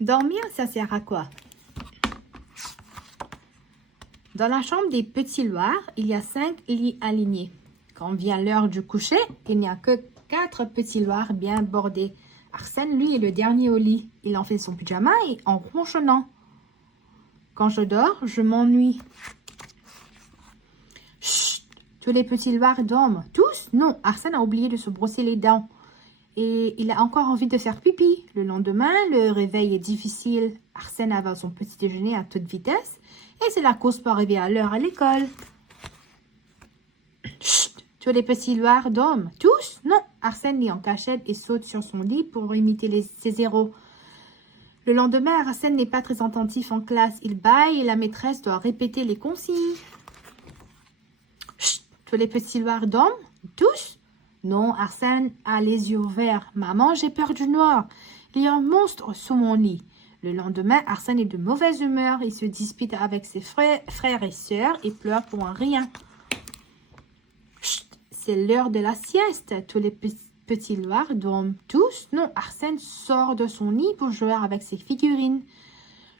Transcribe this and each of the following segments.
Dormir, ça sert à quoi? Dans la chambre des petits Loirs, il y a 5 lits alignés. Quand vient l'heure du coucher, il n'y a que 4 petits Loirs bien bordés. Arsène, lui, est le dernier au lit. Il en fait son pyjama et en ronchonnant. Quand je dors, je m'ennuie. Chut! Tous les petits Loirs dorment. Tous? Non, Arsène a oublié de se brosser les dents. Et il a encore envie de faire pipi. Le lendemain, le réveil est difficile. Arsène avale son petit déjeuner à toute vitesse. Et c'est la course pour arriver à l'heure à l'école. Chut! Tous les petits Loirs dorment. Tous? Non. Arsène lit en cachette et saute sur son lit pour imiter ses zéros. Le lendemain, Arsène n'est pas très attentif en classe. Il bâille et la maîtresse doit répéter les consignes. Chut! Tous les petits Loirs dorment. Tous? Non, Arsène a les yeux ouverts. Maman, j'ai peur du noir. Il y a un monstre sous mon lit. Le lendemain, Arsène est de mauvaise humeur. Il se dispute avec ses frères et sœurs et pleure pour un rien. Chut! C'est l'heure de la sieste. Tous les petits Loirs dorment. Tous? Non, Arsène sort de son lit pour jouer avec ses figurines.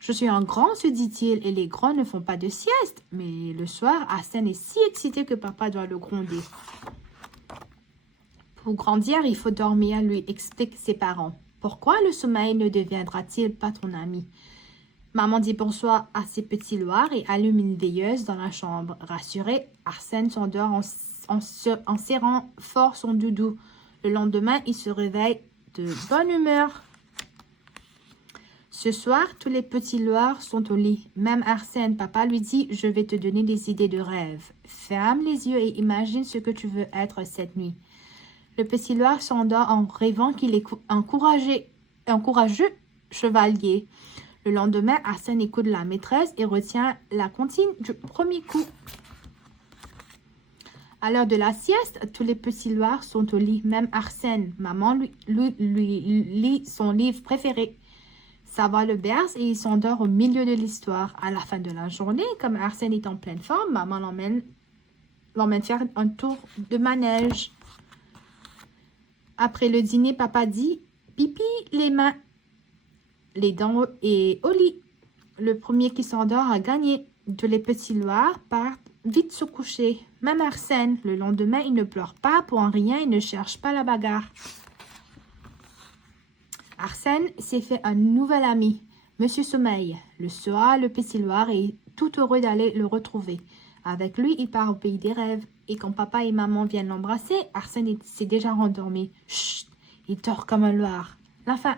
Je suis un grand, se dit-il, et les grands ne font pas de sieste. Mais le soir, Arsène est si excité que papa doit le gronder. Pour grandir, il faut dormir, lui expliquent ses parents. Pourquoi le sommeil ne deviendra-t-il pas ton ami? Maman dit bonsoir à ses petits Loirs et allume une veilleuse dans la chambre. Rassuré, Arsène s'endort en serrant fort son doudou. Le lendemain, il se réveille de bonne humeur. Ce soir, tous les petits Loirs sont au lit. Même Arsène, papa lui dit « Je vais te donner des idées de rêve. Ferme les yeux et imagine ce que tu veux être cette nuit. » Le petit Loir s'endort en rêvant qu'il est un courageux chevalier. Le lendemain, Arsène écoute la maîtresse et retient la comptine du premier coup. À l'heure de la sieste, tous les petits Loirs sont au lit. Même Arsène, maman lui lit son livre préféré. Ça va le berce et il s'endort au milieu de l'histoire. À la fin de la journée, comme Arsène est en pleine forme, maman l'emmène faire un tour de manège. Après le dîner, papa dit « Pipi, les mains, les dents et au lit. » Le premier qui s'endort a gagné. Tous les petits Loirs partent vite se coucher. Même Arsène, le lendemain, il ne pleure pas pour un rien et ne cherche pas la bagarre. Arsène s'est fait un nouvel ami, Monsieur Sommeil. Le soir, le petit Loir est tout heureux d'aller le retrouver. Avec lui, il part au pays des rêves. Et quand papa et maman viennent l'embrasser, Arsène s'est déjà rendormi. Chut, il dort comme un Loir. La fin.